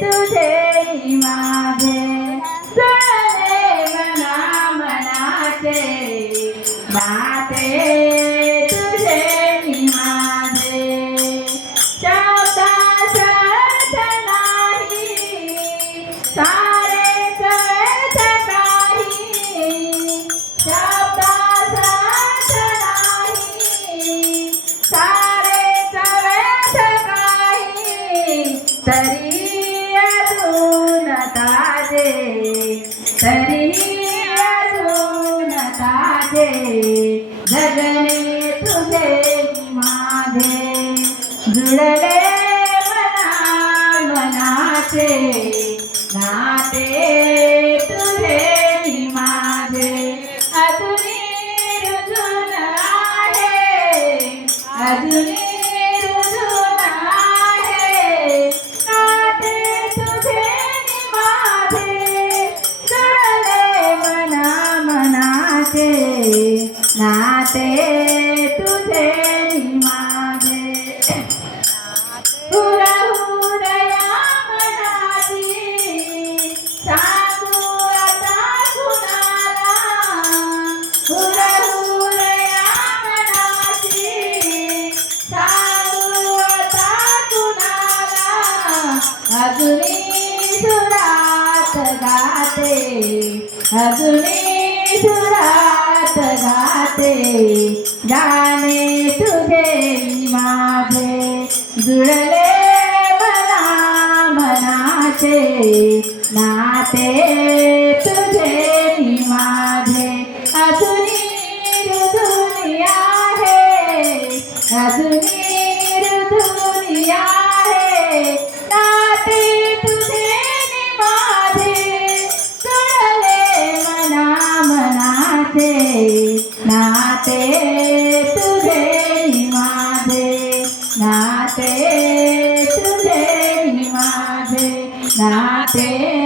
तुझे माझे जुळले मना मनाचे नाते तुझे माझे. शब्दात अर्थ नाही सारे कळत नाही. शब्दात अर्थ नाही सारे कळत काही तरी माझे जगणे तुझे माझे. जुळले मना मनाचे नाते तुझे माझे. अजूनी अजून आहे अजूनी नाते तुझे माझे हुरा हुरया मनाची सांगू आता कुणाला? मनाची सांगू आता कुणाला? अजूनी सुरात गाते. अजूनी सुरात गाते गाणे तुझे माझे. जुळले मना मनाचे नाते तुझे माझे. अजूनी दुनिया आहे अजूनी मनाचे नाते तुझे माझे नाते तुझे माझे नाते